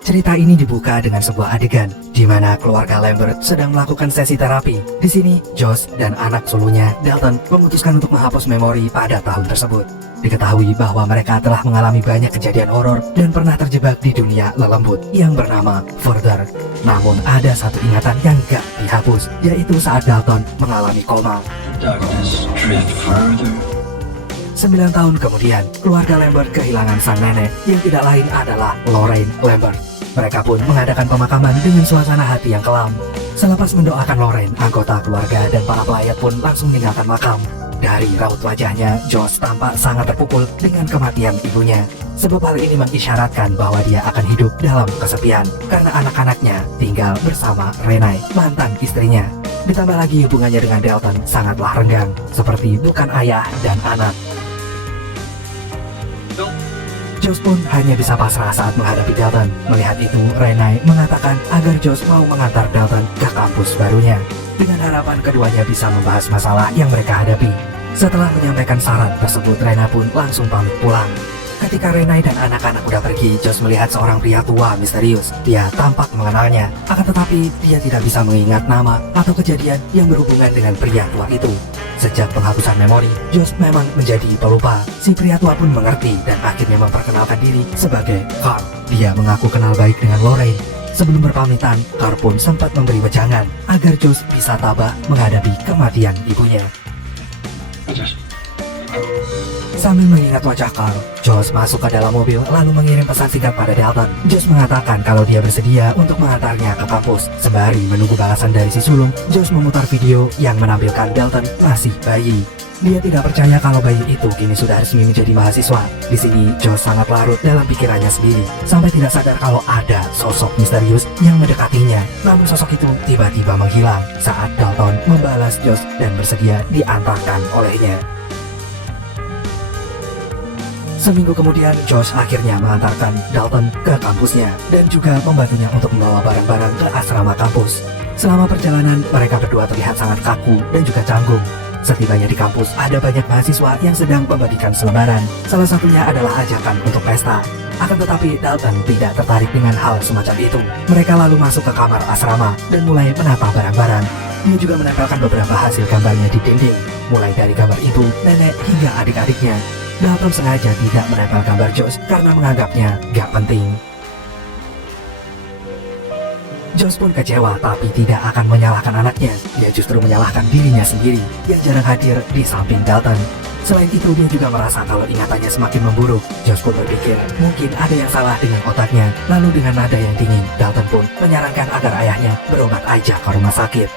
Cerita ini dibuka dengan sebuah adegan di mana keluarga Lambert sedang melakukan sesi terapi. Di sini, Josh dan anak sulungnya, Dalton, memutuskan untuk menghapus memori pada tahun tersebut. Diketahui bahwa mereka telah mengalami banyak kejadian horor dan pernah terjebak di dunia lelembut yang bernama Further. Namun ada satu ingatan yang gak dihapus, yaitu saat Dalton mengalami koma. 9 tahun kemudian, keluarga Lambert kehilangan sang nenek yang tidak lain adalah Lorraine Lambert. Mereka pun mengadakan pemakaman dengan suasana hati yang kelam. Selepas mendoakan Lorraine, anggota keluarga dan para pelayat pun langsung meninggalkan makam. Dari raut wajahnya, Josh tampak sangat terpukul dengan kematian ibunya. Sebab hal ini mengisyaratkan bahwa dia akan hidup dalam kesepian karena anak-anaknya tinggal bersama Renai, mantan istrinya. Ditambah lagi hubungannya dengan Dalton sangatlah renggang, seperti bukan ayah dan anak. Josh pun hanya bisa pasrah saat menghadapi Dalton. Melihat itu, Renai mengatakan agar Josh mau mengantar Dalton ke kampus barunya, dengan harapan keduanya bisa membahas masalah yang mereka hadapi. Setelah menyampaikan saran tersebut, Renai pun langsung pamit pulang. Ketika Renai dan anak-anak udah pergi, Josh melihat seorang pria tua misterius. Dia tampak mengenalnya, akan tetapi dia tidak bisa mengingat nama atau kejadian yang berhubungan dengan pria tua itu. Sejak penghapusan memori, Josh memang menjadi pelupa. Si pria tua pun mengerti dan akhirnya memperkenalkan diri sebagai Carl. Dia mengaku kenal baik dengan Lorraine. Sebelum berpamitan, Carl pun sempat memberi wejangan agar Josh bisa tabah menghadapi kematian ibunya. Sambil mengingat wajah Carl, Josh masuk ke dalam mobil lalu mengirim pesan singkat pada Dalton. Josh mengatakan kalau dia bersedia untuk mengantarnya ke kampus. Sembari menunggu balasan dari si sulung, Josh memutar video yang menampilkan Dalton masih bayi. Dia tidak percaya kalau bayi itu kini sudah resmi menjadi mahasiswa. Di sini, Josh sangat larut dalam pikirannya sendiri, sampai tidak sadar kalau ada sosok misterius yang mendekatinya. Namun sosok itu tiba-tiba menghilang saat Dalton membalas Josh dan bersedia diantarkan olehnya. Seminggu kemudian, Josh akhirnya mengantarkan Dalton ke kampusnya dan juga membantunya untuk membawa barang-barang ke asrama kampus. Selama perjalanan, mereka berdua terlihat sangat kaku dan juga canggung. Setibanya di kampus, ada banyak mahasiswa yang sedang membagikan selebaran. Salah satunya adalah ajakan untuk pesta. Akan tetapi, Dalton tidak tertarik dengan hal semacam itu. Mereka lalu masuk ke kamar asrama dan mulai menata barang-barang. Dia juga menempelkan beberapa hasil gambarnya di dinding, mulai dari gambar ibu, nenek, hingga adik-adiknya. Dalton sengaja tidak menempel gambar Josh karena menganggapnya gak penting. Josh pun kecewa tapi tidak akan menyalahkan anaknya. Dia justru menyalahkan dirinya sendiri yang jarang hadir di samping Dalton. Selain itu, dia juga merasa kalau ingatannya semakin memburuk. Josh pun berpikir mungkin ada yang salah dengan otaknya. Lalu dengan nada yang dingin, Dalton pun menyarankan agar ayahnya berobat aja ke rumah sakit.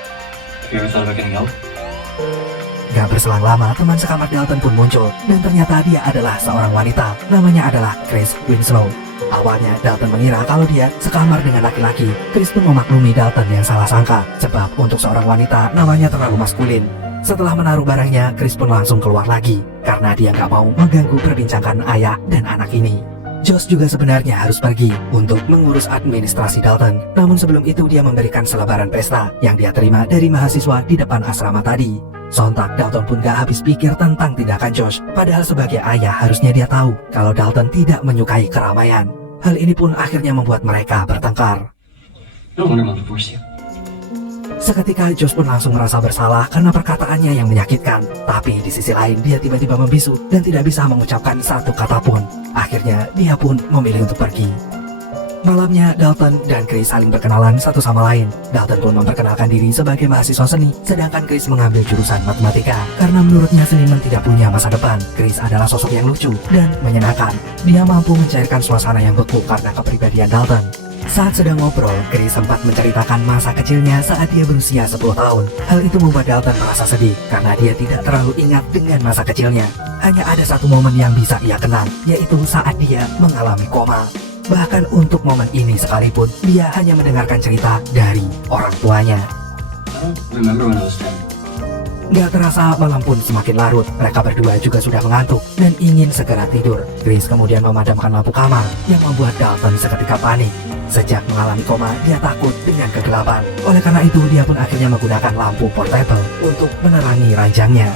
Gak berselang lama, teman sekamar Dalton pun muncul, dan ternyata dia adalah seorang wanita. Namanya adalah Chris Winslow. Awalnya Dalton mengira kalau dia sekamar dengan laki-laki. Chris pun memaklumi Dalton yang salah sangka, sebab untuk seorang wanita namanya terlalu maskulin. Setelah menaruh barangnya, Chris pun langsung keluar lagi, karena dia gak mau mengganggu perbincangan ayah dan anak ini. Josh juga sebenarnya harus pergi untuk mengurus administrasi Dalton. Namun sebelum itu dia memberikan selebaran pesta yang dia terima dari mahasiswa di depan asrama tadi. Sontak Dalton pun gak habis pikir tentang tindakan Josh. Padahal sebagai ayah harusnya dia tahu kalau Dalton tidak menyukai keramaian. Hal ini pun akhirnya membuat mereka bertengkar. Seketika Josh pun langsung merasa bersalah karena perkataannya yang menyakitkan. Tapi di sisi lain dia tiba-tiba membisu dan tidak bisa mengucapkan satu kata pun. Akhirnya dia pun memilih untuk pergi. Malamnya, Dalton dan Chris saling berkenalan satu sama lain. Dalton pun memperkenalkan diri sebagai mahasiswa seni, sedangkan Chris mengambil jurusan matematika. Karena menurutnya seniman tidak punya masa depan, Chris adalah sosok yang lucu dan menyenangkan. Dia mampu mencairkan suasana yang beku karena kepribadian Dalton. Saat sedang ngobrol, Chris sempat menceritakan masa kecilnya saat dia berusia 10 tahun. Hal itu membuat Dalton merasa sedih karena dia tidak terlalu ingat dengan masa kecilnya. Hanya ada satu momen yang bisa ia kenang, yaitu saat dia mengalami koma. Bahkan untuk momen ini sekalipun, dia hanya mendengarkan cerita dari orang tuanya. Gak terasa malam pun semakin larut. Mereka berdua juga sudah mengantuk dan ingin segera tidur. Chris kemudian memadamkan lampu kamar yang membuat Dalton seketika panik. Sejak mengalami koma, dia takut dengan kegelapan. Oleh karena itu, dia pun akhirnya menggunakan lampu portable untuk menerangi ranjangnya.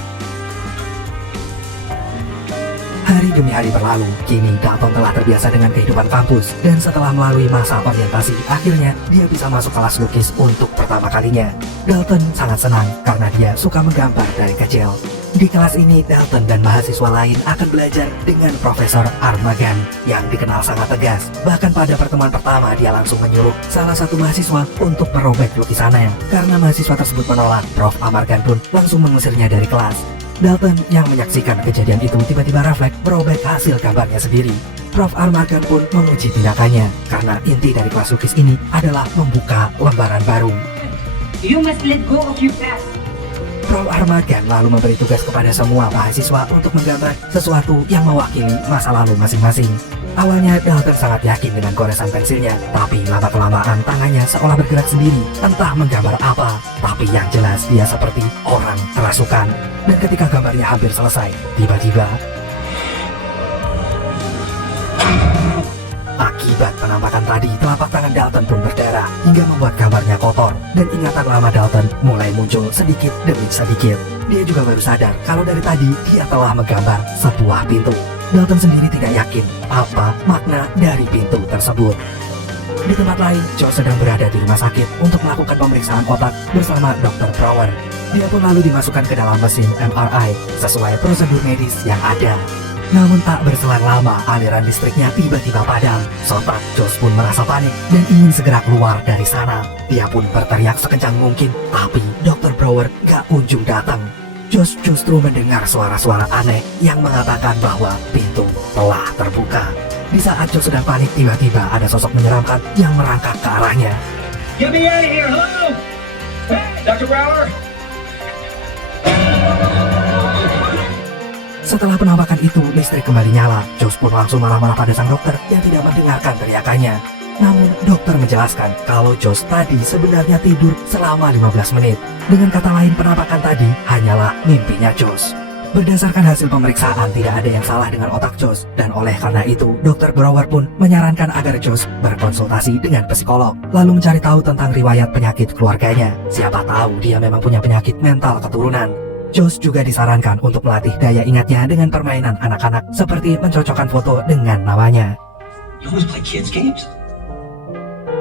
Hari demi hari berlalu, kini Dalton telah terbiasa dengan kehidupan kampus. Dan setelah melalui masa orientasi, akhirnya dia bisa masuk kelas lukis untuk pertama kalinya. Dalton sangat senang karena dia suka menggambar dari kecil. Di kelas ini, Dalton dan mahasiswa lain akan belajar dengan Profesor Armagan yang dikenal sangat tegas. Bahkan pada pertemuan pertama, dia langsung menyuruh salah satu mahasiswa untuk merobek lukisannya. Karena mahasiswa tersebut menolak, Prof. Armagan pun langsung mengusirnya dari kelas. Dalton yang menyaksikan kejadian itu tiba-tiba refleks merobek hasil gambarnya sendiri. Prof. Armagan pun menguji tindakannya karena inti dari kelas lukis ini adalah membuka lembaran baru. You must let go of your past. Prof. Armagan lalu memberi tugas kepada semua mahasiswa untuk menggambar sesuatu yang mewakili masa lalu masing-masing. Awalnya Dalton sangat yakin dengan goresan pensilnya, tapi lama-kelamaan tangannya seolah bergerak sendiri, entah menggambar apa. Tapi yang jelas dia seperti orang kerasukan. Dan ketika gambarnya hampir selesai, tiba-tiba akibat penampakan tadi, telapak tangan Dalton pun berdarah hingga membuat gambarnya kotor. Dan ingatan lama Dalton mulai muncul sedikit demi sedikit. Dia juga baru sadar kalau dari tadi dia telah menggambar sebuah pintu. Dalton sendiri tidak yakin apa makna dari pintu tersebut. Di tempat lain, Joe sedang berada di rumah sakit untuk melakukan pemeriksaan otak bersama Dr. Brower. Dia pun lalu dimasukkan ke dalam mesin MRI sesuai prosedur medis yang ada. Namun tak berselang lama, aliran listriknya tiba-tiba padam. Sontak, Joe pun merasa panik dan ingin segera keluar dari sana. Dia pun berteriak sekencang mungkin, tapi Dr. Brower gak kunjung datang. Josh justru mendengar suara-suara aneh yang mengatakan bahwa pintu telah terbuka. Di saat Josh sedang panik, tiba-tiba ada sosok menyeramkan yang merangkak ke arahnya. Get me out of here, hello! Hey, Dr. Brower! Setelah penampakan itu, listrik kembali nyala. Josh pun langsung marah-marah pada sang dokter yang tidak mendengarkan teriakannya. Namun, dokter menjelaskan kalau Josh tadi sebenarnya tidur selama 15 menit. Dengan kata lain, penampakan tadi hanyalah mimpinya Josh. Berdasarkan hasil pemeriksaan, tidak ada yang salah dengan otak Josh. Dan oleh karena itu, Dr. Brower pun menyarankan agar Josh berkonsultasi dengan psikolog. Lalu mencari tahu tentang riwayat penyakit keluarganya. Siapa tahu dia memang punya penyakit mental keturunan. Josh juga disarankan untuk melatih daya ingatnya dengan permainan anak-anak, seperti mencocokkan foto dengan namanya. You always play kids games?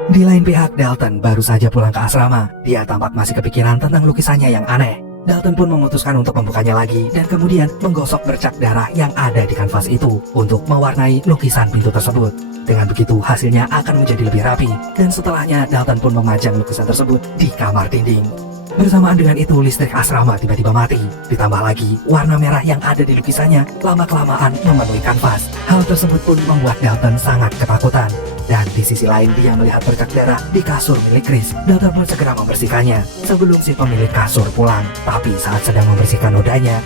Di lain pihak, Dalton baru saja pulang ke asrama. Dia tampak masih kepikiran tentang lukisannya yang aneh. Dalton pun memutuskan untuk membukanya lagi dan kemudian menggosok bercak darah yang ada di kanvas itu untuk mewarnai lukisan pintu tersebut. Dengan begitu, hasilnya akan menjadi lebih rapi. Dan setelahnya, Dalton pun memajang lukisan tersebut di kamar dinding. Bersamaan dengan itu, listrik asrama tiba-tiba mati. Ditambah lagi, warna merah yang ada di lukisannya lama-kelamaan memenuhi kanvas. Hal tersebut pun membuat Dalton sangat ketakutan. Dan di sisi lain, dia melihat bercak darah di kasur milik Chris. Dalton pun segera membersihkannya sebelum si pemilik kasur pulang. Tapi saat sedang membersihkan nodanya,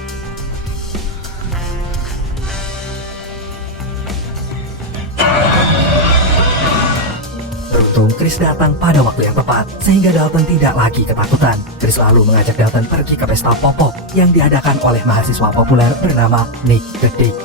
beruntung Chris datang pada waktu yang tepat, sehingga Dalton tidak lagi ketakutan. Chris lalu mengajak Dalton pergi ke pesta popok yang diadakan oleh mahasiswa populer bernama Nick the Dick.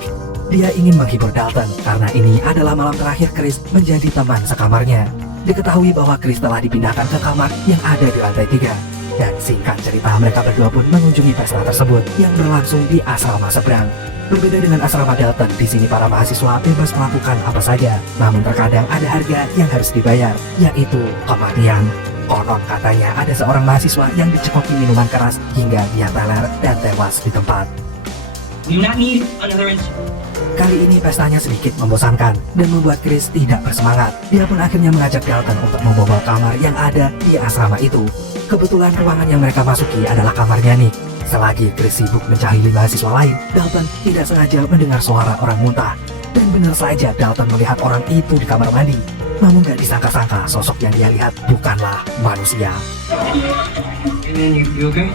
Dia ingin menghibur Dalton karena ini adalah malam terakhir Chris menjadi teman sekamarnya. Diketahui bahwa Chris telah dipindahkan ke kamar yang ada di lantai 3. Dan singkat cerita, mereka berdua pun mengunjungi pesta tersebut yang berlangsung di asrama seberang. Berbeda dengan asrama Dalton, di sini para mahasiswa bebas melakukan apa saja. Namun terkadang ada harga yang harus dibayar, yaitu kematian. Konon katanya ada seorang mahasiswa yang dicekoki minuman keras hingga dia teler dan tewas di tempat. We do not need another Kali ini pestanya sedikit membosankan dan membuat Chris tidak bersemangat. Dia pun akhirnya mengajak Dalton untuk membobol kamar yang ada di asrama itu. Kebetulan ruangan yang mereka masuki adalah kamarnya Nick. Selagi Chris sibuk mencari mahasiswa lain, Dalton tidak sengaja mendengar suara orang muntah. Dan benar saja Dalton melihat orang itu di kamar mandi. Namun gak disangka-sangka sosok yang dia lihat bukanlah manusia. You okay?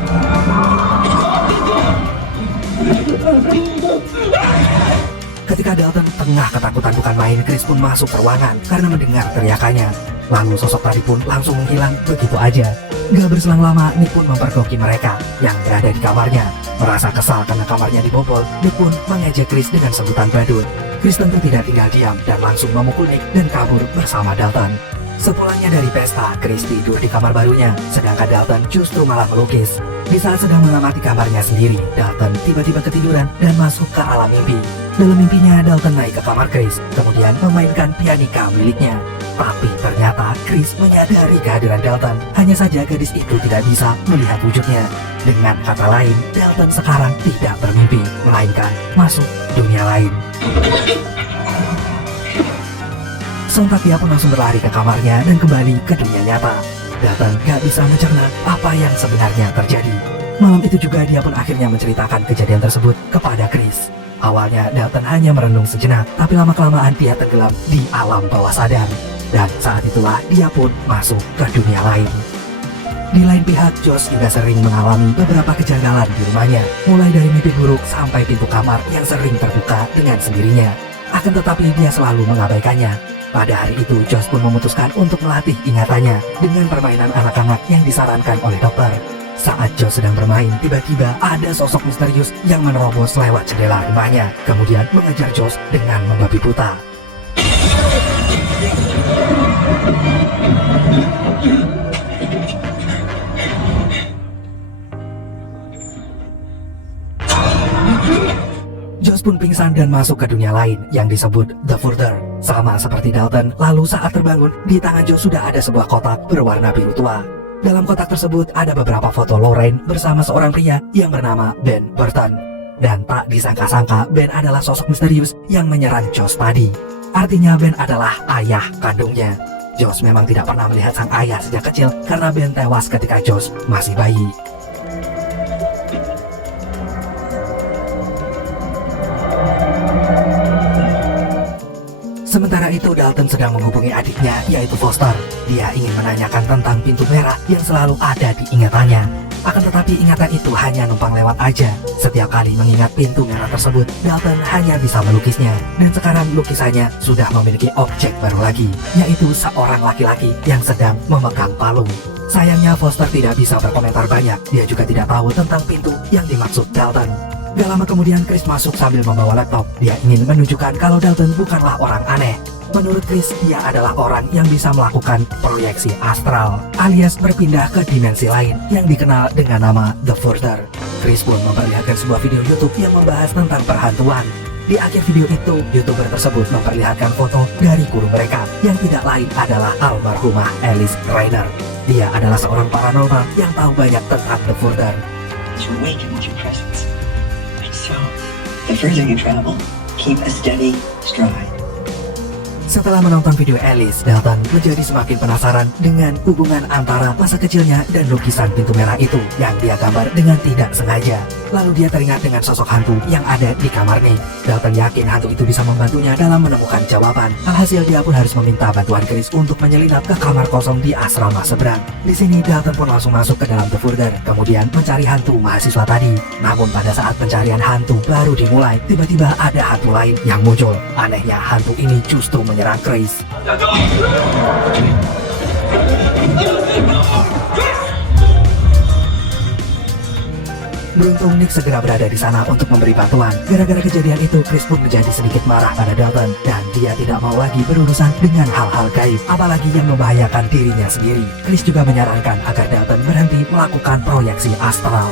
Ketika Dalton tengah ketakutan bukan main, Chris pun masuk ke ruangan karena mendengar teriakannya. Lalu sosok tadi pun langsung menghilang begitu aja. Gak berselang lama, Nick pun mempergoki mereka yang berada di kamarnya. Merasa kesal karena kamarnya dibobol, Nick pun mengejek Chris dengan sebutan badut. Chris tentu tidak tinggal diam dan langsung memukul Nick dan kabur bersama Dalton. Sepulangnya dari pesta, Chris tidur di kamar barunya, sedangkan Dalton justru malah melukis. Di saat sedang mengamati kamarnya sendiri, Dalton tiba-tiba ketiduran dan masuk ke alam mimpi. Dalam mimpinya, Dalton naik ke kamar Chris, kemudian memainkan pianika miliknya. Tapi ternyata Chris menyadari kehadiran Dalton, hanya saja gadis itu tidak bisa melihat wujudnya. Dengan kata lain, Dalton sekarang tidak bermimpi, melainkan masuk dunia lain. Sontak dia pun langsung berlari ke kamarnya dan kembali ke dunia nyata. Dalton gak bisa mencerna apa yang sebenarnya terjadi. Malam itu juga dia pun akhirnya menceritakan kejadian tersebut kepada Chris. Awalnya Dalton hanya merenung sejenak, tapi lama-kelamaan dia tenggelam di alam bawah sadar. Dan saat itulah dia pun masuk ke dunia lain. Di lain pihak, Josh juga sering mengalami beberapa kejanggalan di rumahnya, mulai dari mimpi buruk sampai pintu kamar yang sering terbuka dengan sendirinya. Akan tetapi dia selalu mengabaikannya. Pada hari itu, Josh pun memutuskan untuk melatih ingatannya dengan permainan anak-anak yang disarankan oleh dokter. Saat Josh sedang bermain, tiba-tiba ada sosok misterius yang menerobos lewat jendela rumahnya, kemudian mengejar Josh dengan membabi buta. Josh pun pingsan dan masuk ke dunia lain yang disebut The Further. Sama seperti Dalton, lalu saat terbangun, di tangan Josh sudah ada sebuah kotak berwarna biru tua. Dalam kotak tersebut ada beberapa foto Lorraine bersama seorang pria yang bernama Ben Burton. Dan tak disangka-sangka, Ben adalah sosok misterius yang menyerang Josh tadi. Artinya Ben adalah ayah kandungnya. Josh memang tidak pernah melihat sang ayah sejak kecil karena Ben tewas ketika Josh masih bayi. Sementara itu, Dalton sedang menghubungi adiknya, yaitu Foster. Dia ingin menanyakan tentang pintu merah yang selalu ada di ingatannya. Akan tetapi ingatan itu hanya numpang lewat aja. Setiap kali mengingat pintu merah tersebut, Dalton hanya bisa melukisnya. Dan sekarang lukisannya sudah memiliki objek baru lagi, yaitu seorang laki-laki yang sedang memegang palung. Sayangnya Foster tidak bisa berkomentar banyak. Dia juga tidak tahu tentang pintu yang dimaksud Dalton. Gak lama kemudian Chris masuk sambil membawa laptop. Dia ingin menunjukkan kalau Dalton bukanlah orang aneh. Menurut Chris, dia adalah orang yang bisa melakukan proyeksi astral, alias berpindah ke dimensi lain yang dikenal dengan nama The Further. Chris pun memperlihatkan sebuah video YouTube yang membahas tentang perhantuan. Di akhir video itu, YouTuber tersebut memperlihatkan foto dari guru mereka yang tidak lain adalah almarhumah Alice Rainer. Dia adalah seorang paranormal yang tahu banyak tentang The Further. To awaken with your presence. So, the further you travel, keep a steady stride. Setelah menonton video Alice, Dalton menjadi semakin penasaran dengan hubungan antara masa kecilnya dan lukisan pintu merah itu yang dia gambar dengan tidak sengaja. Lalu dia teringat dengan sosok hantu yang ada di kamarnya. Dalton yakin hantu itu bisa membantunya dalam menemukan jawaban. Alhasil dia pun harus meminta bantuan Chris untuk menyelinap ke kamar kosong di asrama seberang. Di sini Dalton pun langsung masuk ke dalam The Further, kemudian mencari hantu mahasiswa tadi. Namun pada saat pencarian hantu baru dimulai, tiba-tiba ada hantu lain yang muncul. Anehnya hantu ini justru menyerang Chris. Beruntung Nick segera berada di sana untuk memberi bantuan. Gara-gara kejadian itu, Chris pun menjadi sedikit marah pada Dalton dan dia tidak mau lagi berurusan dengan hal-hal gaib, apalagi yang membahayakan dirinya sendiri. Chris juga menyarankan agar Dalton berhenti melakukan proyeksi astral.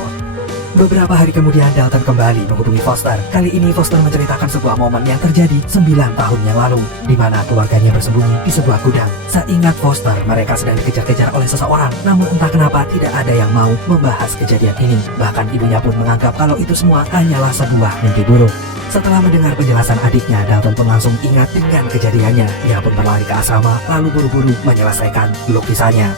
Beberapa hari kemudian Dalton kembali menghubungi Foster. Kali ini Foster menceritakan sebuah momen yang terjadi 9 tahun yang lalu, di mana keluarganya bersembunyi di sebuah gudang. Seingat Foster, mereka sedang dikejar-kejar oleh seseorang, namun entah kenapa tidak ada yang mau membahas kejadian ini. Bahkan ibunya pun menganggap kalau itu semua hanyalah sebuah mimpi buruk. Setelah mendengar penjelasan adiknya, Dalton pun langsung ingat dengan kejadiannya. Dia pun berlari ke asrama, lalu buru-buru menyelesaikan lukisannya.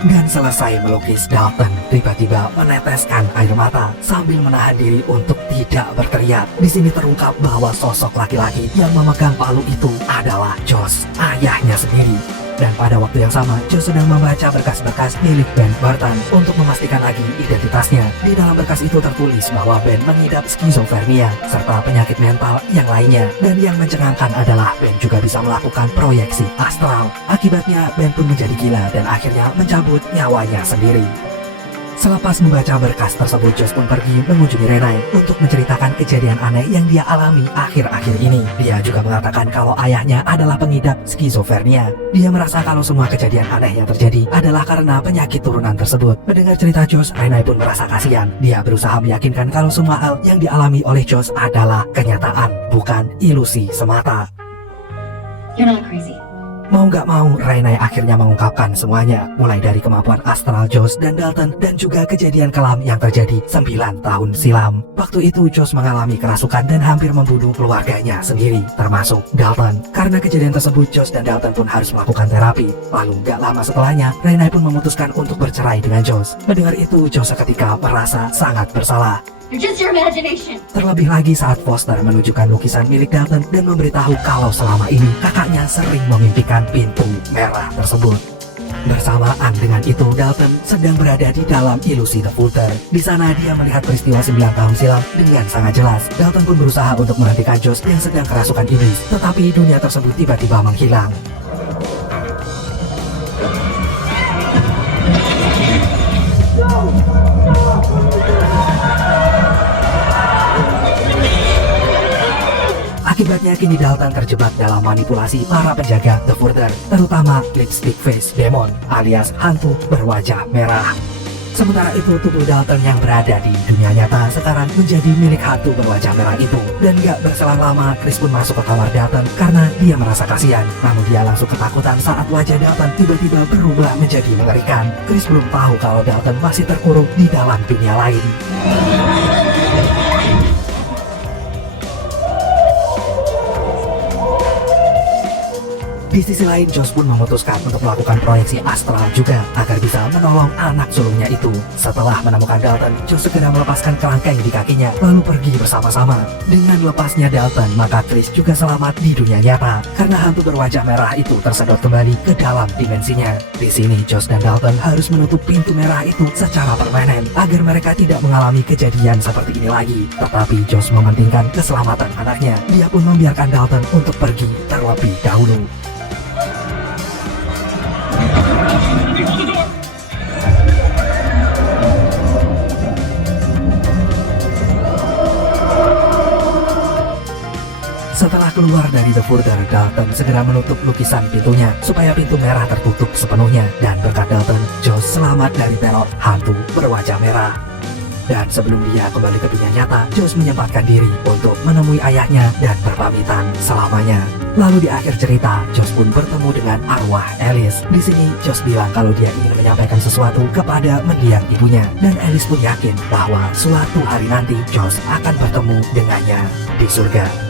Dan selesai melukis, Dalton tiba-tiba meneteskan air mata sambil menahan diri untuk tidak berteriak. Di sini terungkap bahwa sosok laki-laki yang memegang palu itu adalah Josh, ayahnya sendiri. Dan pada waktu yang sama, Josh sedang membaca berkas-berkas milik Ben Burton untuk memastikan lagi identitasnya. Di dalam berkas itu tertulis bahwa Ben mengidap skizofrenia serta penyakit mental yang lainnya. Dan yang mencengangkan adalah Ben juga bisa melakukan proyeksi astral. Akibatnya Ben pun menjadi gila dan akhirnya mencabut nyawanya sendiri. Selepas membaca berkas tersebut, Josh pun pergi mengunjungi Renai untuk menceritakan kejadian aneh yang dia alami akhir-akhir ini. Dia juga mengatakan kalau ayahnya adalah pengidap skizofrenia. Dia merasa kalau semua kejadian aneh yang terjadi adalah karena penyakit turunan tersebut. Mendengar cerita Josh, Renai pun merasa kasihan. Dia berusaha meyakinkan kalau semua hal yang dialami oleh Josh adalah kenyataan, bukan ilusi semata. You're not crazy. Mau gak mau, Renai akhirnya mengungkapkan semuanya, mulai dari kemampuan astral Josh dan Dalton dan juga kejadian kelam yang terjadi 9 tahun silam. Waktu itu Josh mengalami kerasukan dan hampir membunuh keluarganya sendiri, termasuk Dalton. Karena kejadian tersebut, Josh dan Dalton pun harus melakukan terapi. Lalu gak lama setelahnya, Renai pun memutuskan untuk bercerai dengan Josh. Mendengar itu, Josh seketika merasa sangat bersalah. You're just your imagination. Terlebih lagi saat Foster menunjukkan lukisan milik Dalton dan memberitahu kalau selama ini kakaknya sering memimpikan pintu merah tersebut. Bersamaan dengan itu, Dalton sedang berada di dalam ilusi The Folder. Di sana dia melihat peristiwa 9 tahun silam dengan sangat jelas. Dalton pun berusaha untuk menghentikan Josh yang sedang kerasukan iblis, tetapi dunia tersebut tiba-tiba menghilang. Akibatnya kini Dalton terjebak dalam manipulasi para penjaga The Folder, terutama Lipstick Face Demon alias hantu berwajah merah. Sementara itu tubuh Dalton yang berada di dunia nyata sekarang menjadi milik hantu berwajah merah itu. Dan gak berselang lama, Chris pun masuk ke kamar Dalton karena dia merasa kasihan. Namun dia langsung ketakutan saat wajah Dalton tiba-tiba berubah menjadi mengerikan. Chris belum tahu kalau Dalton masih terkurung di dalam dunia lain. Di sisi lain, Josh pun memutuskan untuk melakukan proyeksi astral juga agar bisa menolong anak sulungnya itu. Setelah menemukan Dalton, Josh segera melepaskan kerangkeng di kakinya lalu pergi bersama-sama. Dengan lepasnya Dalton, maka Chris juga selamat di dunia nyata karena hantu berwajah merah itu tersedot kembali ke dalam dimensinya. Di sini, Josh dan Dalton harus menutup pintu merah itu secara permanen agar mereka tidak mengalami kejadian seperti ini lagi. Tetapi Josh mementingkan keselamatan anaknya. Dia pun membiarkan Dalton untuk pergi terlebih dahulu. Hold the door! Setelah keluar dari The Folder, Dalton segera menutup lukisan pintunya supaya pintu merah tertutup sepenuhnya. Dan berkat Dalton, Josh selamat dari teror hantu berwajah merah. Dan sebelum dia kembali ke dunia nyata, Josh menyempatkan diri untuk menemui ayahnya dan berpamitan selamanya. Lalu di akhir cerita, Josh pun bertemu dengan arwah Alice. Di sini, Josh bilang kalau dia ingin menyampaikan sesuatu kepada mendiang ibunya. Dan Alice pun yakin bahwa suatu hari nanti Josh akan bertemu dengannya di surga.